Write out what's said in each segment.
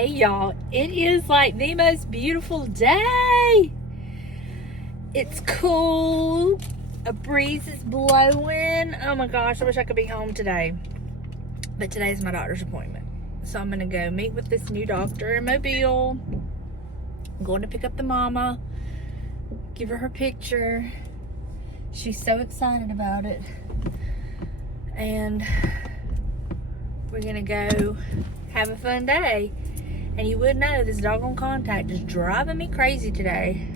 Hey y'all, it is like the most beautiful day. It's cool. A breeze is blowing. Oh my gosh, I wish I could be home today. But today's my doctor's appointment. So I'm gonna go meet with this new doctor in Mobile. I'm going to pick up the mama, give her picture. She's so excited about it. And we're gonna go have a fun day. And you would know this doggone contact is driving me crazy today.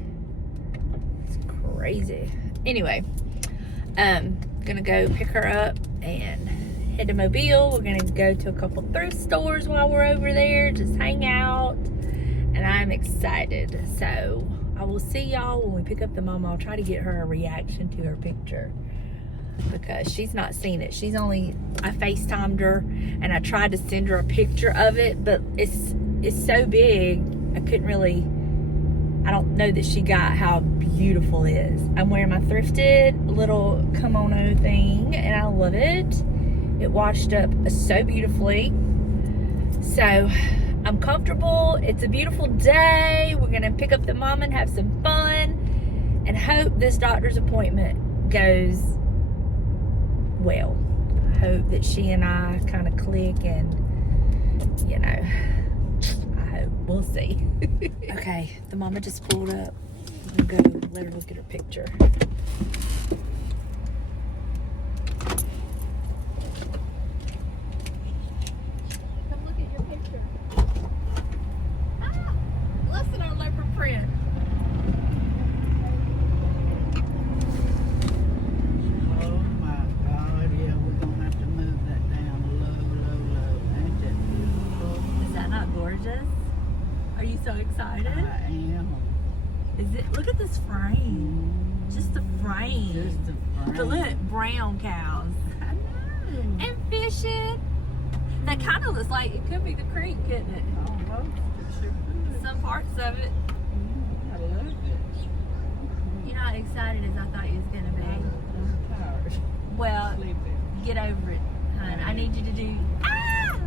It's crazy. Anyway, gonna go pick her up and head to Mobile. We're gonna go to a couple thrift stores while we're over there, just hang out. And I'm excited. So I will see y'all when we pick up the mama. I'll try to get her a reaction to her picture, because she's not seen it. I FaceTimed her and I tried to send her a picture of it, but it's so big, I don't know that she got how beautiful it is. I'm wearing my thrifted little kimono thing and I love it. It washed up so beautifully. So I'm comfortable. It's a beautiful day. We're gonna pick up the mom and have some fun and hope this doctor's appointment goes well. I hope that she and I kind of click and, you know, I hope. We'll see. Okay, the mama just pulled up. I'm gonna go let her look at her picture. Come look at your picture. Ah, less than our leopard print. Are you so excited? I am. Is it? Look at this frame. Just the frame. Just the frame. But look, brown cows. I know. And fishing. That kind of looks like it could be the creek, couldn't it? Almost. It sure could. Some parts of it. I love it. You're not excited as I thought you was going to be. I'm tired. Well, Sleepy. get over it, hon. I need you to do... Ah!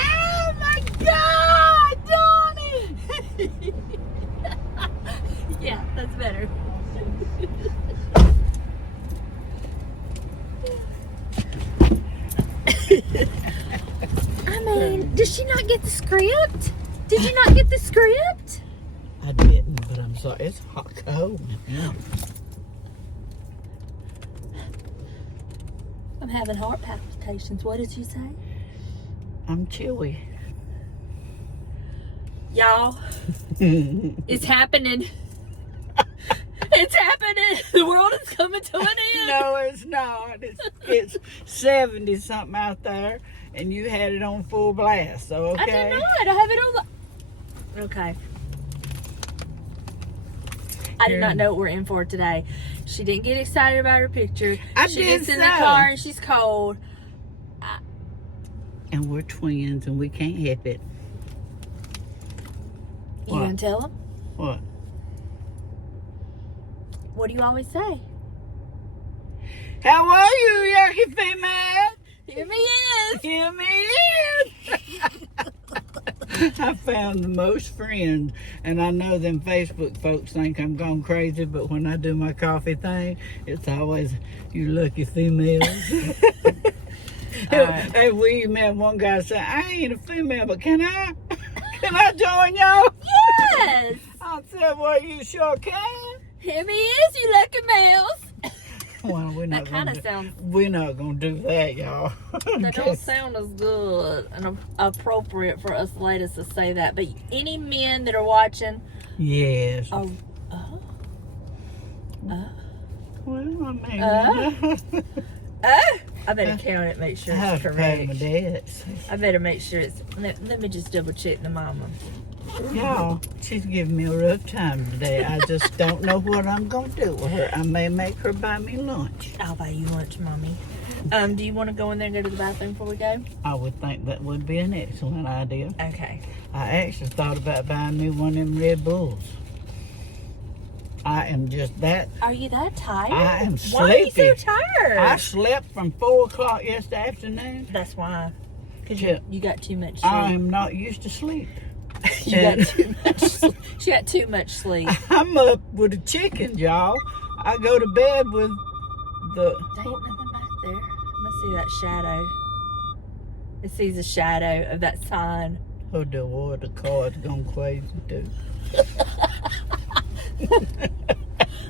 Oh my God, Donnie! Yeah, that's better. I mean, did she not get the script? Did you not get the script? I didn't, but I'm sorry. It's hot cold. Yeah. I'm having heart palpitations. What did you say? I'm chilly. Y'all, it's happening. It's happening. The world is coming to an end. No, it's not. It's 70 something out there, and you had it on full blast. So okay. I did not. I have it on the... Okay. I did not know what we're in for today. She didn't get excited about her picture. She gets in the car and she's cold. And we're twins, and we can't help it. You gonna tell them? What? What do you always say? How are you, Yerky female? Here me is. Here me is. I found the most friends, and I know them Facebook folks think I'm going crazy, but when I do my coffee thing, it's always you lucky females. Hey, we met one guy say, I ain't a female, but can I join y'all? Yes. I said, well, you sure can. Here me is, you lucky males. Well, we're not That kind of sounds... We're not going to do that, y'all. That don't sound as good and appropriate for us ladies to say that. But any men that are watching... Yes. Well, I mean... I better count it, make sure I have it's to pay my correct. debts. I better make sure it's... Let me just double check the mama. Y'all, she's giving me a rough time today. I just don't know what I'm going to do with her. I may make her buy me lunch. I'll buy you lunch, Mommy. Do you want to go in there and go to the bathroom before we go? I would think that would be an excellent idea. Okay. I actually thought about buying me one of them Red Bulls. I am just that. Are you that tired? I am sleepy. Why are you so tired? I slept from 4 o'clock yesterday afternoon. That's why. Because Yeah. you got too much sleep. I am not used to sleep. She got too much. She got too much sleep. I'm up with the chickens, y'all. I go to bed with the... There ain't nothing back there. I must see that shadow. It sees the shadow of that sign. Oh, the water, the car's gone crazy, too.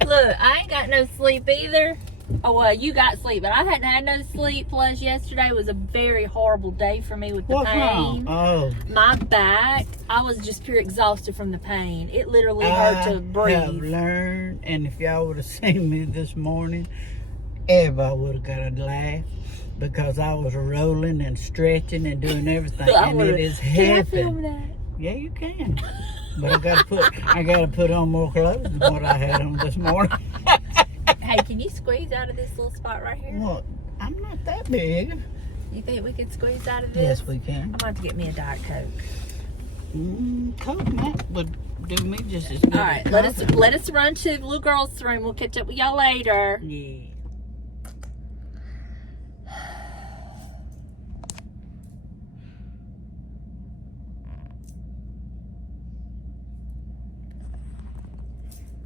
Look, I ain't got no sleep either. Oh, well, you got sleep, but I hadn't had no sleep. Plus, yesterday was a very horrible day for me with the What's pain. wrong? Oh. My back, I was just pure exhausted from the pain. It literally hurt to breathe. I have learned, and if y'all would have seen me this morning, everybody would have got a laugh because I was rolling and stretching and doing everything, and it is Can I film heaven. that? Yeah, you can. But I gotta put on more clothes than what I had on this morning. Hey, can you squeeze out of this little spot right here? Well, I'm not that big. You think we can squeeze out of this? Yes, we can. I'm going to get me a Diet Coke. Coke Mac would do me just as good. All right, let us run to the little girl's room. We'll catch up with y'all later. Yeah.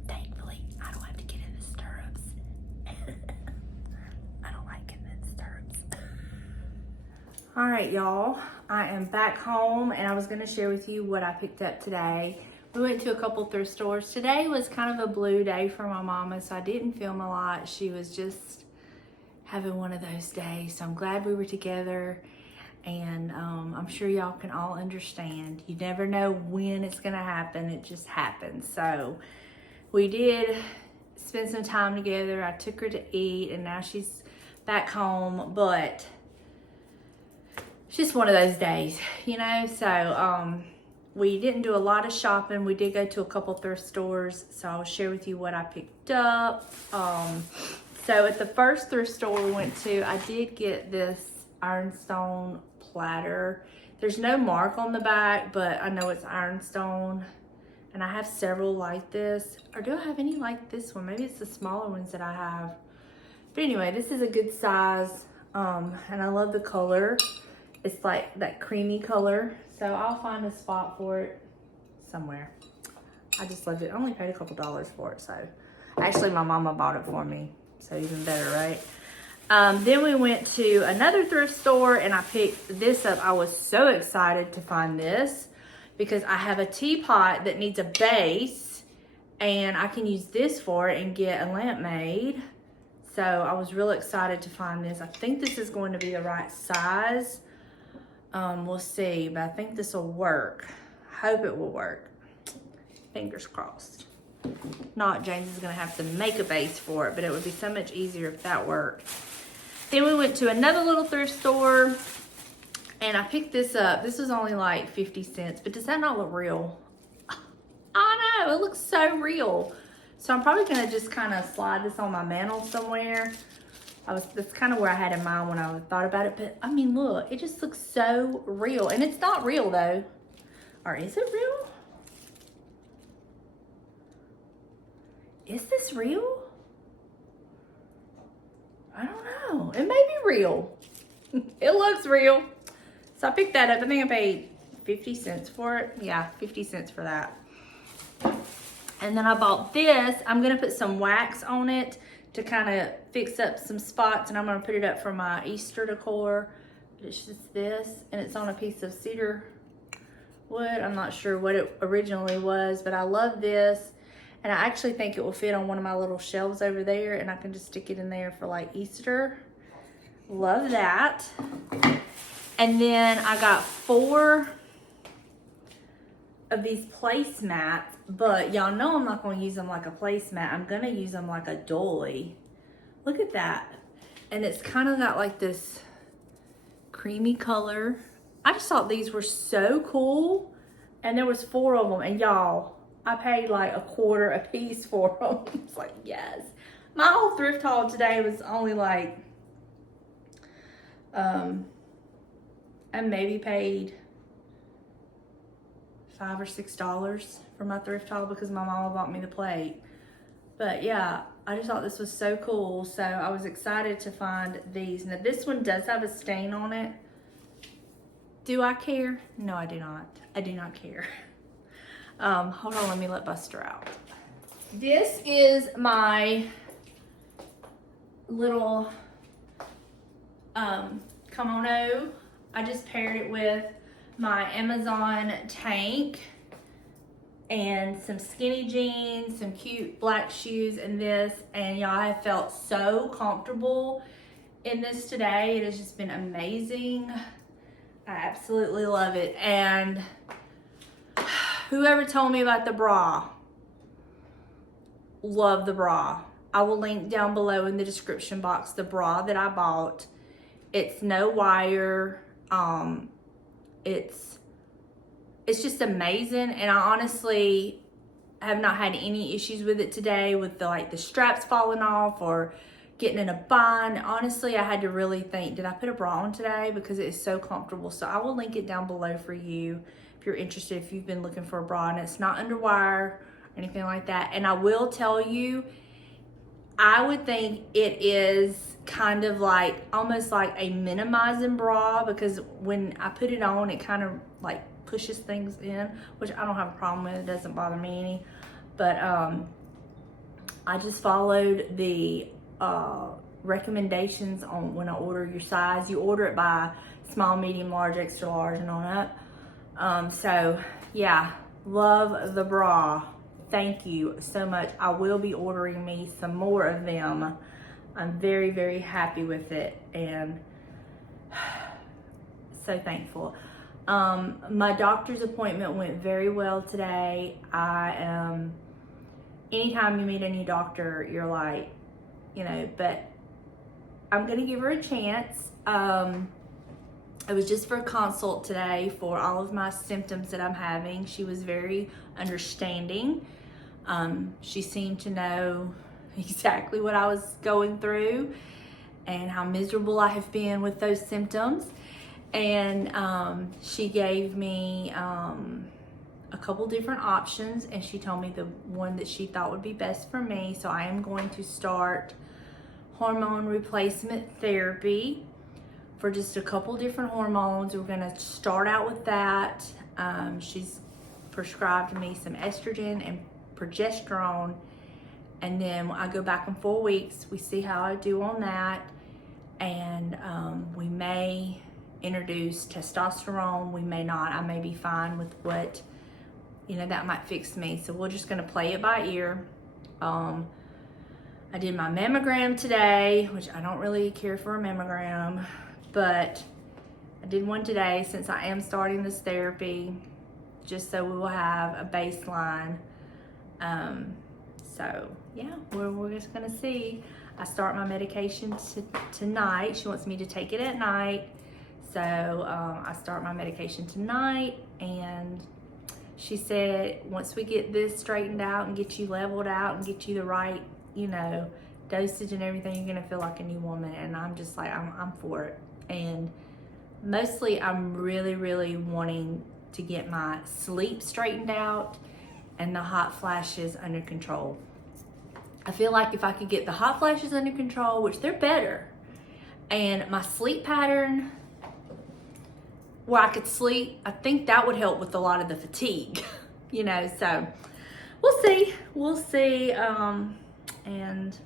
Thankfully, I don't have to get in the stirrups. I don't like getting in the stirrups. All right, y'all. I am back home, and I was going to share with you what I picked up today. We went to a couple thrift stores. Today was kind of a blue day for my mama, so I didn't film a lot. She was just having one of those days, so I'm glad we were together, and I'm sure y'all can all understand. You never know when it's going to happen. It just happens. So we did spend some time together. I took her to eat, and now she's back home, but it's just one of those days, you know? So we didn't do a lot of shopping. We did go to a couple thrift stores, so I'll share with you what I picked up. So at the first thrift store we went to, I did get this ironstone platter. There's no mark on the back, but I know it's ironstone, and I have several like this. Or do I have any like this one? Maybe it's the smaller ones that I have. But anyway, this is a good size, and I love the color. It's like that creamy color, so I'll find a spot for it somewhere. I just loved it. I only paid a couple dollars for it, so actually my mama bought it for me, so even better, right? Then we went to another thrift store, and I picked this up. I was so excited to find this because I have a teapot that needs a base, and I can use this for it and get a lamp made. So I was real excited to find this. I think this is going to be the right size. We'll see, but I think this will work. Hope it will work. Fingers crossed. Not, James is gonna have to make a base for it, but it would be so much easier if that worked. Then we went to another little thrift store, and I picked this up. This was only like 50 cents, but does that not look real? I know, it looks so real. So I'm probably gonna just kind of slide this on my mantle somewhere. That's kind of where I had in mind when I thought about it, but I mean, look, it just looks so real, and it's not real though. Or is it real? Is this real? I don't know. It may be real. It looks real. So I picked that up. I think I paid 50 cents for it. Yeah, 50 cents for that. And then I bought this. I'm gonna put some wax on it to kind of fix up some spots, and I'm gonna put it up for my Easter decor. It's just this, and it's on a piece of cedar wood. I'm not sure what it originally was, but I love this, and I actually think it will fit on one of my little shelves over there, and I can just stick it in there for like Easter. Love that. And then I got 4 of these placemats, but y'all know I'm not going to use them like a placemat. I'm going to use them like a dolly. Look at that. And it's kind of got like this creamy color. I just thought these were so cool. And there was 4 of them. And y'all, I paid like $0.25 a piece for them. It's like, yes. My whole thrift haul today was only like, I maybe paid $5 or $6 for my thrift haul because my mama bought me the plate. But yeah, I just thought this was so cool, so I was excited to find these. Now this one does have a stain on it. Do I care? No, I do not. I do not care. Hold on, let me let Buster out. This is my little kimono. I just paired it with my Amazon tank and some skinny jeans, some cute black shoes, and this. And y'all, I have felt so comfortable in this today. It has just been amazing. I absolutely love it. And whoever told me about the bra, love the bra. I will link down below in the description box the bra that I bought. It's no wire. It's just amazing, and I honestly have not had any issues with it today with the straps falling off or getting in a bind. Honestly, I had to really think, did I put a bra on today? Because it is so comfortable. So I will link it down below for you if you're interested, if you've been looking for a bra, and it's not under wire or anything like that. And I will tell you, I would think it is kind of almost like a minimizing bra, because when I put it on, it kind of pushes things in, which I don't have a problem with. It doesn't bother me any. But I just followed the recommendations on when I order your size. You order it by small, medium, large, extra large, and on up. So yeah, love the bra. Thank you so much. I will be ordering me some more of them. I'm very, very happy with it, and so thankful. My doctor's appointment went very well today. Anytime you meet a new doctor, you're like, but I'm gonna give her a chance. It was just for a consult today for all of my symptoms that I'm having. She was very understanding. She seemed to know exactly what I was going through and how miserable I have been with those symptoms. And she gave me a couple different options, and she told me the one that she thought would be best for me. So I am going to start hormone replacement therapy for just a couple different hormones. We're gonna start out with that. She's prescribed me some estrogen and progesterone, and then I go back in 4 weeks. We see how I do on that, and we may introduce testosterone, we may not. I may be fine with what, that might fix me. So we're just gonna play it by ear. I did my mammogram today, which I don't really care for a mammogram, but I did one today since I am starting this therapy, just so we will have a baseline. So yeah, we're just gonna see. I start my medication tonight. She wants me to take it at night. So I start my medication tonight, and she said once we get this straightened out and get you leveled out and get you the right, dosage and everything, you're gonna feel like a new woman. And I'm just like, I'm for it. And mostly I'm really, really wanting to get my sleep straightened out and the hot flashes under control. I feel like if I could get the hot flashes under control, which they're better, and my sleep pattern where I could sleep, I think that would help with a lot of the fatigue, so we'll see. And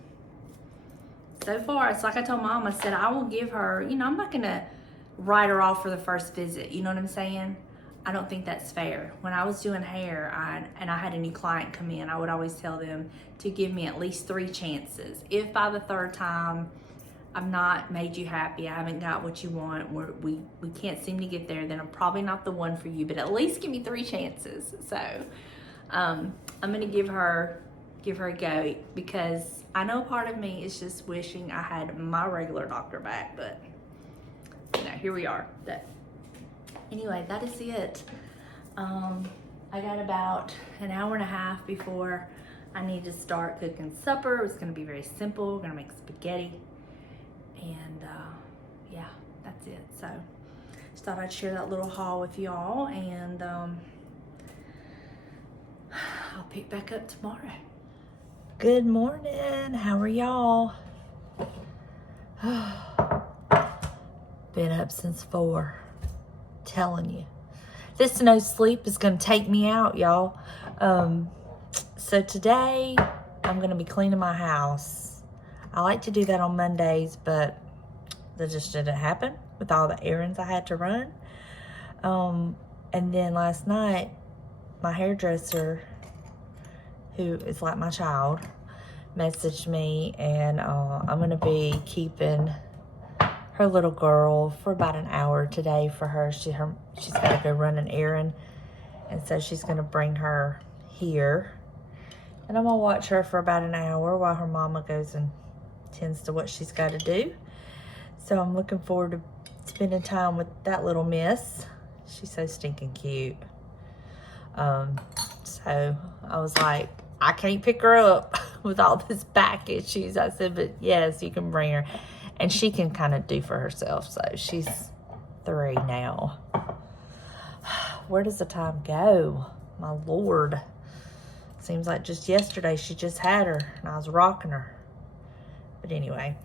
so far, it's like I told Mom, I said, I will give her, I'm not gonna write her off for the first visit. You know what I'm saying? I don't think that's fair. When I was doing hair, and I had a new client come in, I would always tell them to give me at least 3 chances. If by the 3rd time I've not made you happy, I haven't got what you want, we can't seem to get there, then I'm probably not the one for you, but at least give me 3 chances. So I'm gonna give her a go, because I know part of me is just wishing I had my regular doctor back, but here we are. Anyway, that is it. I got about an hour and a half before I need to start cooking supper. It's gonna be very simple. We're gonna make spaghetti, and yeah, that's it. So just thought I'd share that little haul with y'all, and I'll pick back up tomorrow. Good morning. How are y'all? Been up since 4. Telling you. This no sleep is going to take me out, y'all. So today, I'm going to be cleaning my house. I like to do that on Mondays, but that just didn't happen with all the errands I had to run. And then last night, my hairdresser, who is like my child, messaged me, and I'm going to be keeping her little girl for about an hour today for her. She's got to go run an errand, and so she's going to bring her here. And I'm going to watch her for about an hour while her mama goes and tends to what she's got to do. So I'm looking forward to spending time with that little miss. She's so stinking cute. So I was like, I can't pick her up with all this back issues. I said, but yes, you can bring her. And she can kind of do for herself. So she's 3 now. Where does the time go? My Lord. Seems like just yesterday she just had her and I was rocking her. But anyway,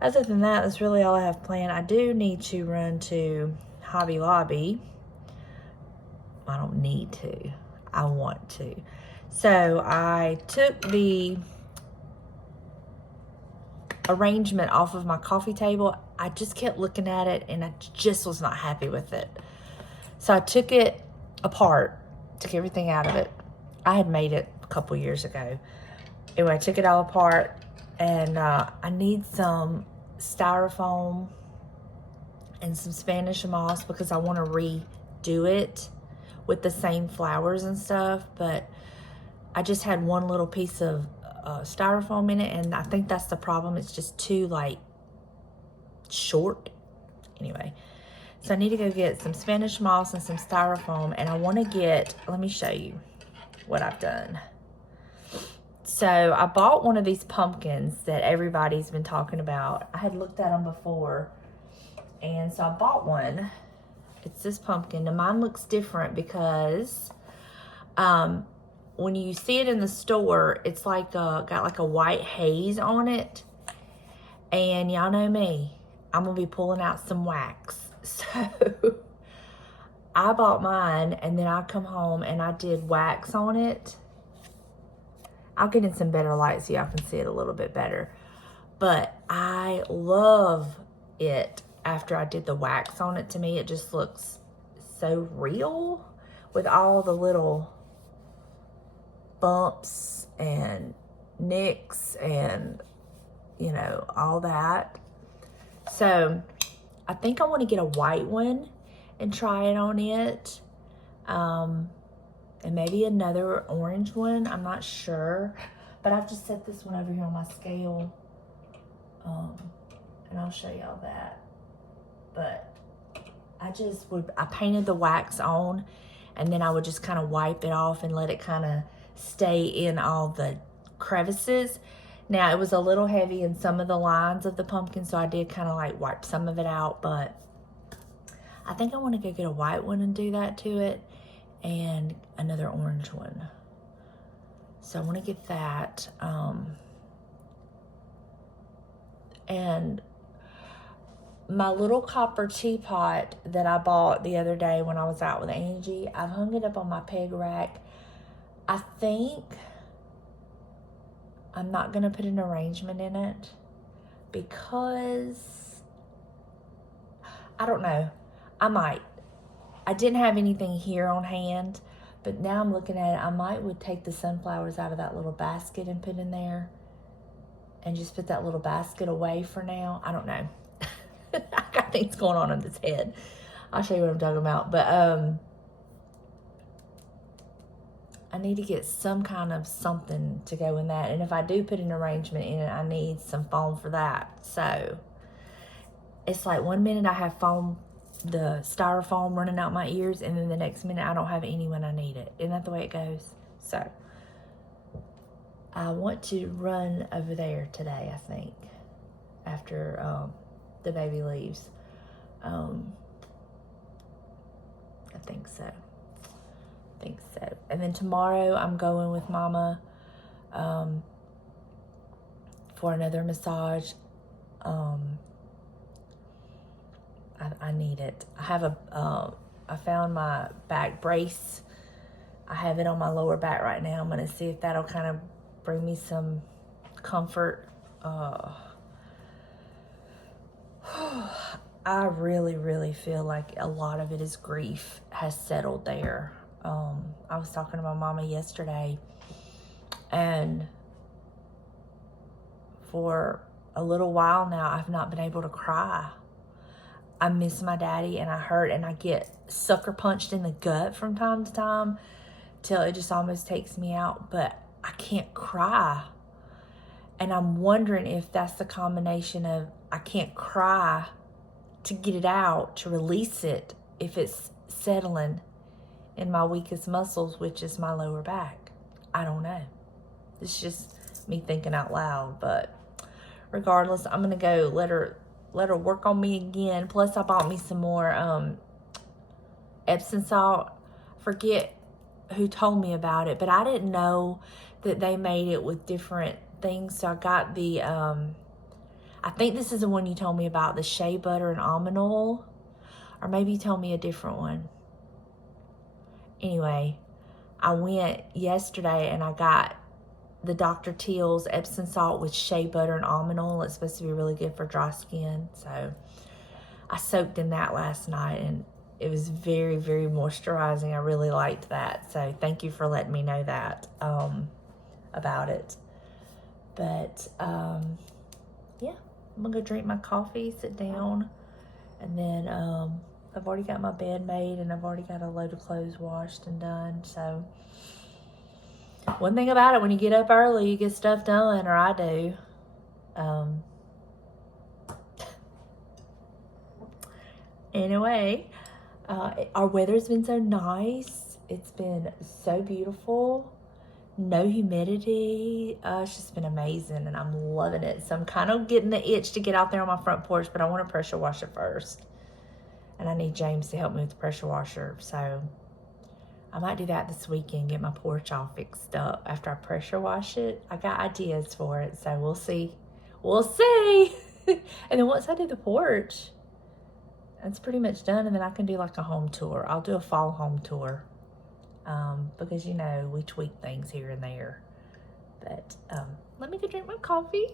other than that, that's really all I have planned. I do need to run to Hobby Lobby. I don't need to. I want to. So I took the arrangement off of my coffee table. I just kept looking at it and I just was not happy with it. So I took it apart, took everything out of it. I had made it a couple years ago. Anyway, I took it all apart, and I need some styrofoam and some Spanish moss because I want to redo it with the same flowers and stuff, but I just had one little piece of styrofoam in it, and I think that's the problem. It's just too like short. Anyway, so I need to go get some Spanish moss and some styrofoam, and I want to get, let me show you what I've done. So I bought one of these pumpkins that everybody's been talking about. I had looked at them before, and so I bought one. It's this pumpkin. Now mine looks different because when you see it in the store, it's like got like a white haze on it. And y'all know me, I'm gonna be pulling out some wax. So I bought mine, and then I come home and I did wax on it. I'll get in some better light so y'all can see it a little bit better. But I love it after I did the wax on it. To me, it just looks so real with all the little bumps and nicks and, you know, all that. So I think I want to get a white one and try it on it. And maybe another orange one. I'm not sure. But I've just set this one over here on my scale. And I'll show y'all that. But I painted the wax on, and then I would just kind of wipe it off and let it kind of stay in all the crevices. Now, it was a little heavy in some of the lines of the pumpkin, so I did kind of like wipe some of it out, but I think I want to go get a white one and do that to it, and another orange one. So I want to get that. And my little copper teapot that I bought the other day when I was out with Angie, I've hung it up on my peg rack. I think I'm not going to put an arrangement in it because, I don't know, I might. I didn't have anything here on hand, but now I'm looking at it, I would take the sunflowers out of that little basket and put in there and just put that little basket away for now. I don't know. I got things going on in this head. I'll show you what I'm talking about. But I need to get some kind of something to go in that. And if I do put an arrangement in it, I need some foam for that. So it's like 1 minute I have foam, the styrofoam running out my ears, and then the next minute I don't have any when I need it. Isn't that the way it goes? So I want to run over there today, I think, after the baby leaves. I think so. And then tomorrow I'm going with Mama for another massage. I need it. I have I found my back brace. I have it on my lower back right now. I'm gonna see if that'll kind of bring me some comfort. I really feel like a lot of it is grief has settled there. I was talking to my mama yesterday, and for a little while now, I've not been able to cry. I miss my daddy, and I hurt, and I get sucker punched in the gut from time to time till it just almost takes me out, but I can't cry. And I'm wondering if that's the combination of I can't cry to get it out, to release it, if it's settling in my weakest muscles, which is my lower back. I don't know. It's just me thinking out loud, but regardless, I'm gonna go let her work on me again. Plus I bought me some more Epsom salt. Forget who told me about it, but I didn't know that they made it with different things. So I got the I think this is the one you told me about, the shea butter and almond oil, or maybe you told me a different one. Anyway, I went yesterday and I got the Dr. Teal's Epsom salt with shea butter and almond oil. It's supposed to be really good for dry skin. So I soaked in that last night, and it was very moisturizing. I really liked that. So thank you for letting me know that about it. But yeah, I'm gonna go drink my coffee, sit down, and then I've already got my bed made, and I've already got a load of clothes washed and done. So one thing about it, when you get up early, you get stuff done, or I do. Anyway, our weather's been so nice. It's been so beautiful. No humidity. It's just been amazing, and I'm loving it. So I'm kind of getting the itch to get out there on my front porch, but I want to pressure wash it first. And I need James to help me with the pressure washer. So I might do that this weekend, get my porch all fixed up after I pressure wash it. I got ideas for it, so we'll see. We'll see. And then once I do the porch, it's pretty much done, and then I can do like a home tour. I'll do a fall home tour. Because, you know, we tweak things here and there. But let me go drink my coffee,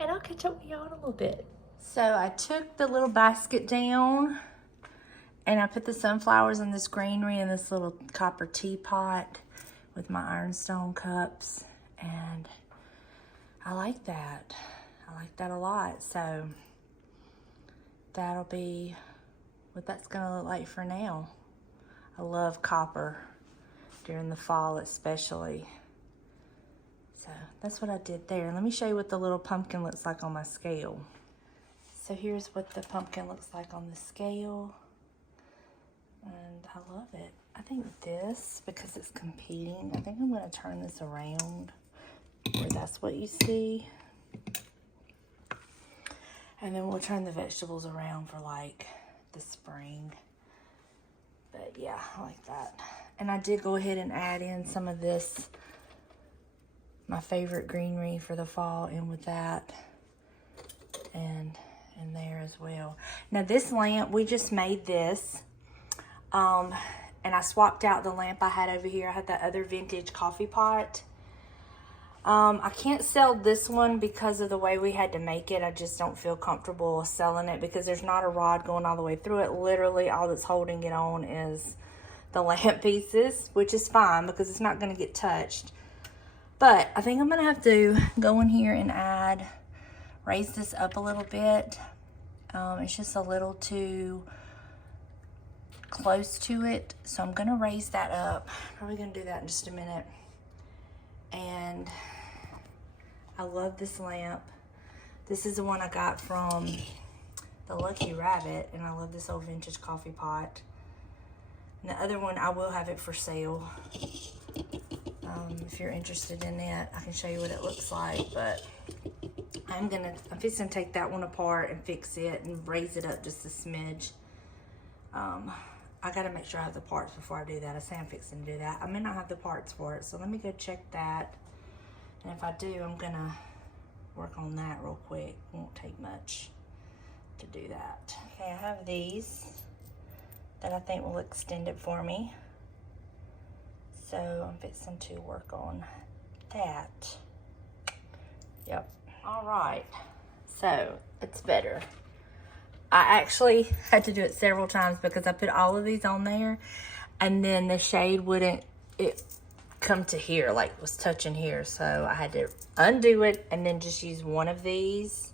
and I'll catch up with y'all in a little bit. So I took the little basket down, and I put the sunflowers in this greenery in this little copper teapot with my ironstone cups, and I like that. I like that a lot. So that'll be what that's gonna look like for now. I love copper during the fall especially. So that's what I did there. Let me show you what the little pumpkin looks like on my scale. So here's what the pumpkin looks like on the scale. And I love it. I think this, because it's competing, I think I'm gonna turn this around where that's what you see. And then we'll turn the vegetables around for like the spring. But yeah, I like that. And I did go ahead and add in some of this, my favorite greenery for the fall, in with that. And in there as well. Now this lamp, we just made this. And I swapped out the lamp I had over here. I had that other vintage coffee pot. I can't sell this one because of the way we had to make it. I just don't feel comfortable selling it because there's not a rod going all the way through it. Literally all that's holding it on is the lamp pieces, which is fine because it's not going to get touched. But I think I'm going to have to go in here and raise this up a little bit. It's just a little too close to it, so I'm going to raise that up. Probably going to do that in just a minute. And I love this lamp. This is the one I got from the Lucky Rabbit, and I love this old vintage coffee pot. And the other one, I will have it for sale. If you're interested in it, I can show you what it looks like, but I'm fixing to take that one apart and fix it and raise it up just a smidge. I gotta make sure I have the parts before I do that. I say I'm fixing to do that. I may not have the parts for it, so let me go check that. And if I do, I'm gonna work on that real quick. Won't take much to do that. Okay, I have these. that I think will extend it for me. So I'm fixing to work on that. Yep. All right. So it's better. I actually had to do it several times because I put all of these on there and then the shade wouldn't come to here, like was touching here. So I had to undo it and then just use one of these.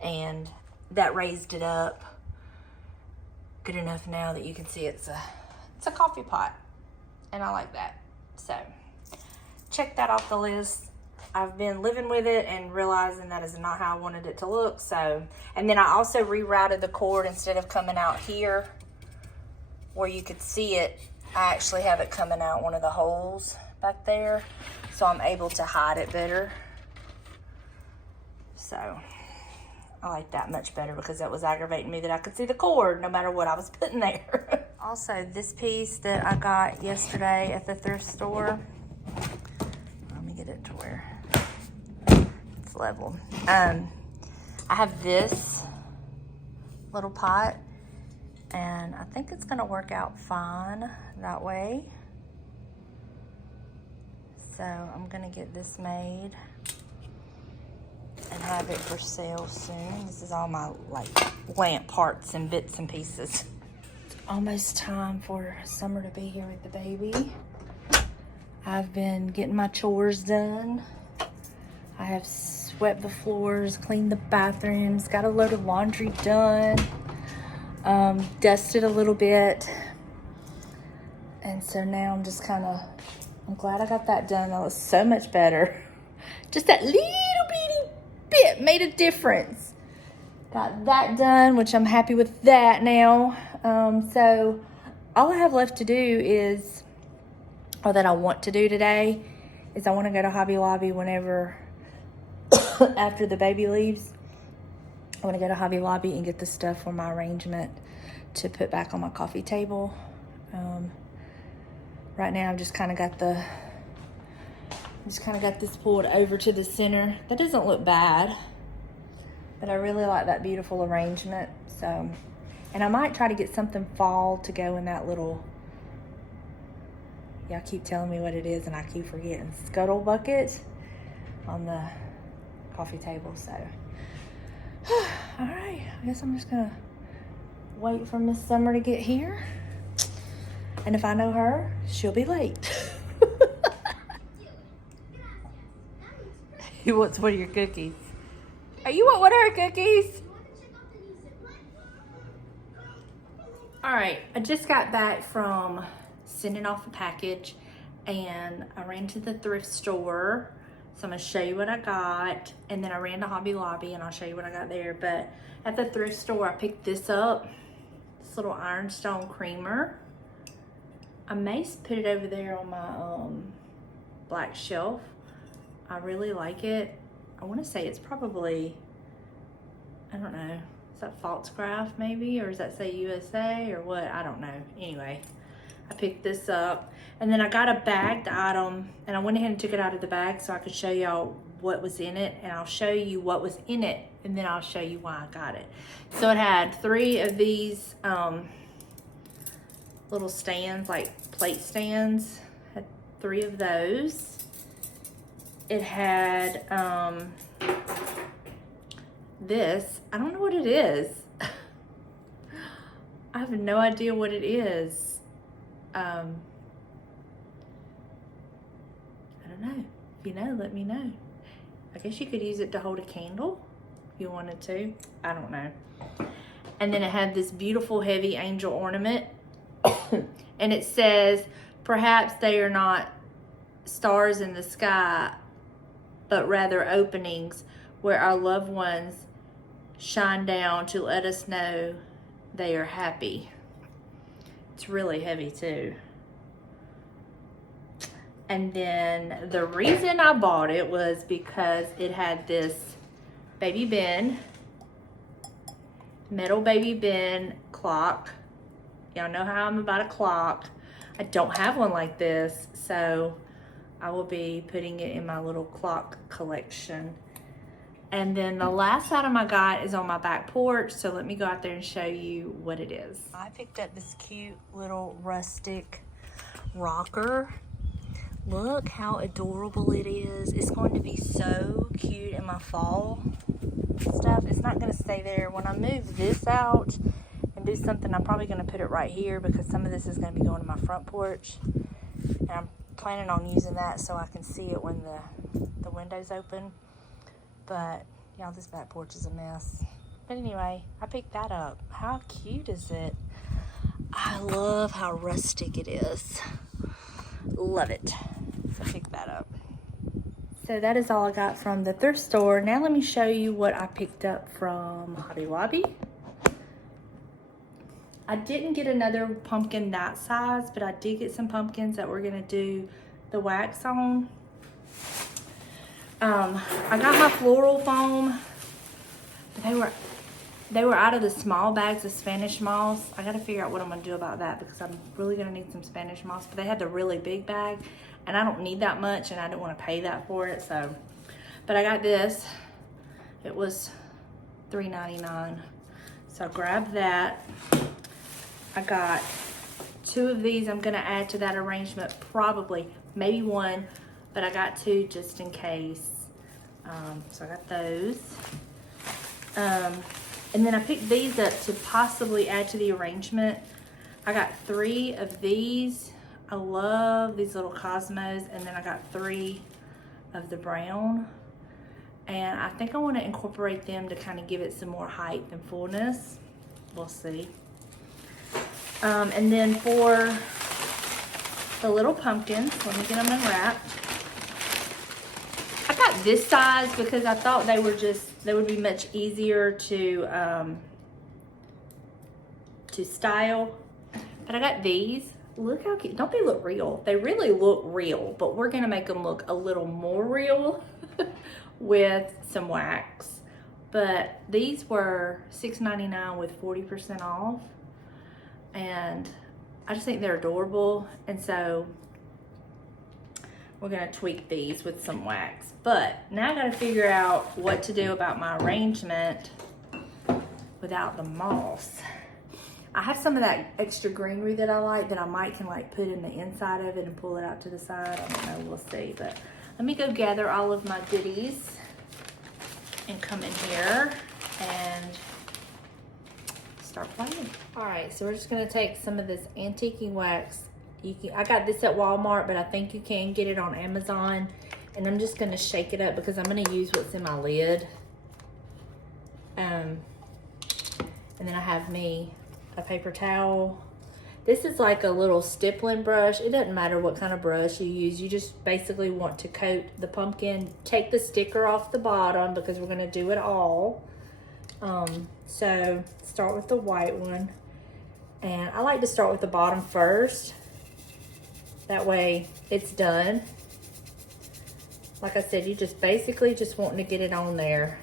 And that raised it up good enough now that you can see it's a coffee pot, and I like that. So check that off the list. I've been living with it and realizing that is not how I wanted it to look. So, and then I also rerouted the cord. Instead of coming out here where you could see it, I actually have it coming out one of the holes back there, so I'm able to hide it better. So I like that much better because that was aggravating me that I could see the cord no matter what I was putting there. Also, this piece that I got yesterday at the thrift store, let me get it to where it's level. I have this little pot and I think it's gonna work out fine that way. So I'm gonna get this made and have it for sale soon. This is all my like lamp parts and bits and pieces. It's almost time for Summer to be here with the baby. I've been getting my chores done. I have swept the floors, cleaned the bathrooms, got a load of laundry done, dusted a little bit. And so now I'm just I'm glad I got that done. That was so much better. Just that little bitty bit made a difference. Got that done, which I'm happy with that now. So all I have left to do is, or that I want to do today, is I want to go to Hobby Lobby whenever, after the baby leaves. I want to go to Hobby Lobby and get the stuff for my arrangement to put back on my coffee table. Right now I've just kind of got this pulled over to the center. That doesn't look bad, but I really like that beautiful arrangement. So, and I might try to get something fall to go in that little, y'all keep telling me what it is and I keep forgetting, scuttle bucket on the coffee table. So, all right, I guess I'm just gonna wait for Miss Summer to get here. And if I know her, she'll be late. He wants one of your cookies. Oh, you want one of her cookies? All right, I just got back from sending off a package and I ran to the thrift store. So I'm gonna show you what I got. And then I ran to Hobby Lobby and I'll show you what I got there. But at the thrift store, I picked this up, this little ironstone creamer. I may put it over there on my black shelf. I really like it. I want to say it's probably, I don't know, is that Falstaff maybe? Or does that say USA or what? I don't know. Anyway, I picked this up. And then I got a bagged item and I went ahead and took it out of the bag so I could show y'all what was in it. And I'll show you what was in it and then I'll show you why I got it. So it had 3 of these little stands, like plate stands. Had 3 of those. It had this. I don't know what it is. I have no idea what it is. I don't know. If you know, let me know. I guess you could use it to hold a candle if you wanted to. I don't know. And then it had this beautiful heavy angel ornament. And it says, perhaps they are not stars in the sky, but rather openings where our loved ones shine down to let us know they are happy. It's really heavy too. And then the reason I bought it was because it had this baby Ben, metal baby Ben clock. Y'all know how I'm about a clock. I don't have one like this, so I will be putting it in my little clock collection. And then the last item I got is on my back porch, so let me go out there and show you what it is. I picked up this cute little rustic rocker. Look how adorable it is. It's going to be so cute in my fall stuff. It's not going to stay there. When I move this out and do something, I'm probably going to put it right here because some of this is going to be going to my front porch. And I'm planning on using that so I can see it when the window's open. But, y'all, this back porch is a mess. But anyway, I picked that up. How cute is it? I love how rustic it is. Love it. So I picked that up. So that is all I got from the thrift store. Now let me show you what I picked up from Hobby Lobby. I didn't get another pumpkin that size, but I did get some pumpkins that we're gonna do the wax on. I got my floral foam. They were out of the small bags of Spanish moss. I gotta figure out what I'm gonna do about that because I'm really gonna need some Spanish moss. But they had the really big bag, and I don't need that much, and I don't want to pay that for it. So, but I got this. It was $3.99. So I grabbed that. I got 2 of these. I'm gonna add to that arrangement, probably, maybe 1, but I got 2 just in case. So I got those. And then I picked these up to possibly add to the arrangement. I got 3 of these. I love these little cosmos. And then I got 3 of the brown. And I think I want to incorporate them to kind of give it some more height and fullness. We'll see. And then for the little pumpkins, let me get them unwrapped. I got this size because I thought they would be much easier to style. But I got these. Look how cute. Don't they look real? They really look real, but we're gonna make them look a little more real with some wax. But these were $6.99 with 40% off. And I just think they're adorable. And so we're gonna tweak these with some wax. But now I gotta figure out what to do about my arrangement without the moss. I have some of that extra greenery that I like that I might can like put in the inside of it and pull it out to the side. I don't know, we'll see. But let me go gather all of my goodies and come in here and start playing. All right, so we're just gonna take some of this antiquing wax. I got this at Walmart, but I think you can get it on Amazon. And I'm just gonna shake it up because I'm gonna use what's in my lid. And then I have me a paper towel. This is like a little stippling brush. It doesn't matter what kind of brush you use. You just basically want to coat the pumpkin. Take the sticker off the bottom because we're gonna do it all. So start with the white one. And I like to start with the bottom first. That way it's done. Like I said, you just basically just wanting to get it on there.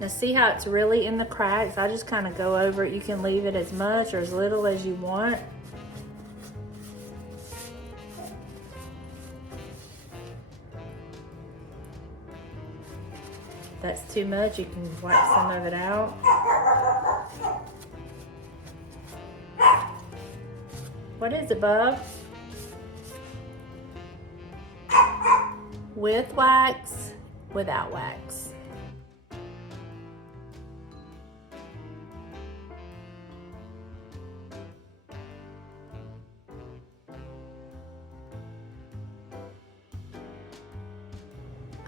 Now see how it's really in the cracks? I just kind of go over it. You can leave it as much or as little as you want. If that's too much, you can wipe some of it out. What is it, bub? With wax, without wax.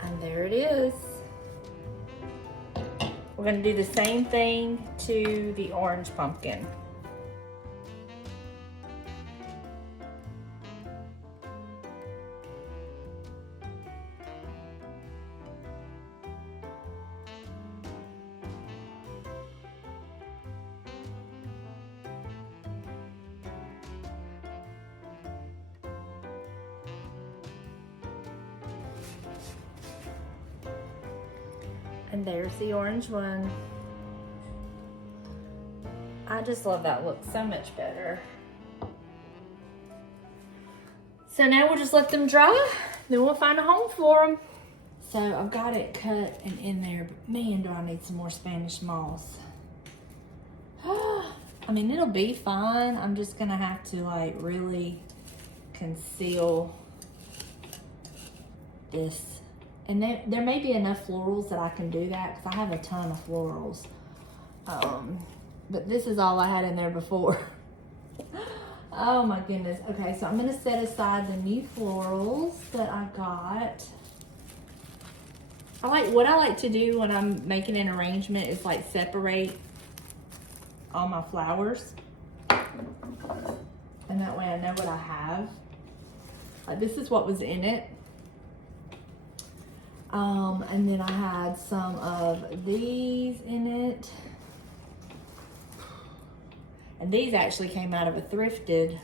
And there it is. We're going to do the same thing to the orange pumpkin. And there's the orange one. I just love that look so much better. So now we'll just let them dry, then we'll find a home for them. So I've got it cut and in there, but man, do I need some more Spanish moss. I mean, it'll be fine. I'm just gonna have to like really conceal this. And there may be enough florals that I can do that because I have a ton of florals. But this is all I had in there before. Oh my goodness. Okay, so I'm gonna set aside the new florals that I got. What I like to do when I'm making an arrangement is like separate all my flowers. And that way I know what I have. This is what was in it. And then I had some of these in it. And these actually came out of a thrifted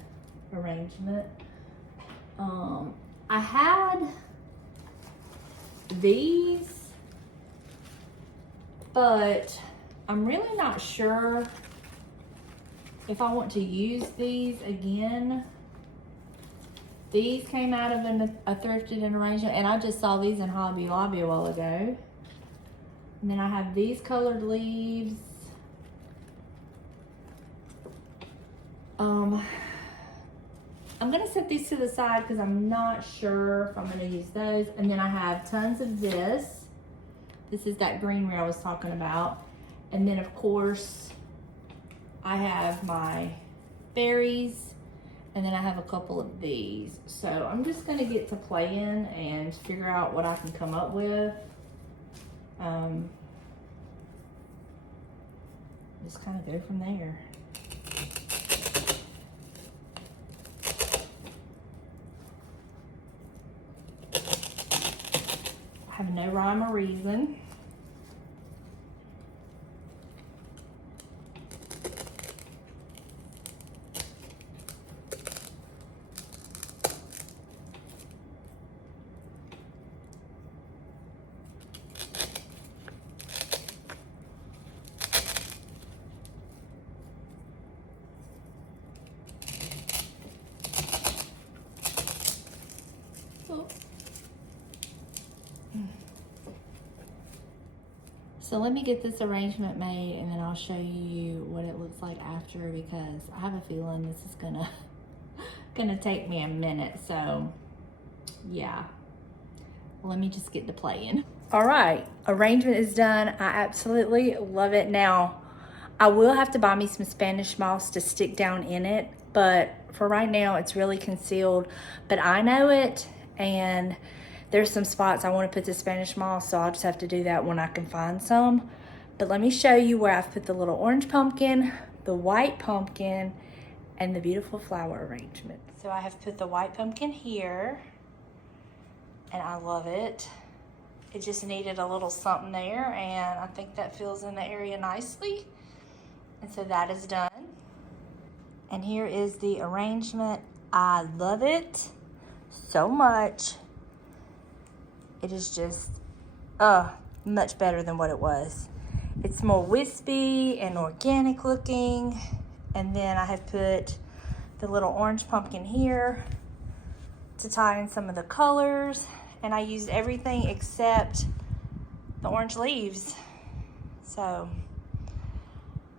arrangement. I had these, but I'm really not sure if I want to use these again. These came out of a thrifted arrangement, and I just saw these in Hobby Lobby a while ago. And then I have these colored leaves. I'm gonna set these to the side because I'm not sure if I'm gonna use those. And then I have tons of this. This is that greenery I was talking about. And then of course, I have my berries, and then I have a couple of these. So I'm just gonna get to playing and figure out what I can come up with. Just kind of go from there. I have no rhyme or reason. So let me get this arrangement made, and then I'll show you what it looks like after, because I have a feeling this is gonna take me a minute. So yeah, let me just get to playing. All right, arrangement is done. I absolutely love it. Now, I will have to buy me some Spanish moss to stick down in it, but for right now, it's really concealed. But I know it, and there's some spots I want to put the Spanish moss, so I'll just have to do that when I can find some. But let me show you where I've put the little orange pumpkin, the white pumpkin, and the beautiful flower arrangement. So I have put the white pumpkin here, and I love it. It just needed a little something there, and I think that fills in the area nicely. And so that is done. And here is the arrangement. I love it so much. It is just much better than what it was. It's more wispy and organic looking. And then I have put the little orange pumpkin here to tie in some of the colors. And I used everything except the orange leaves. So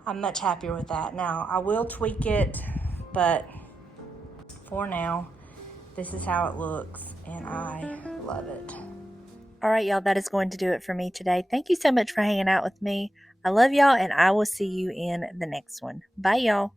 I'm much happier with that. Now, I will tweak it, but for now, this is how it looks, and I love it. All right, y'all, that is going to do it for me today. Thank you so much for hanging out with me. I love y'all, and I will see you in the next one. Bye, y'all.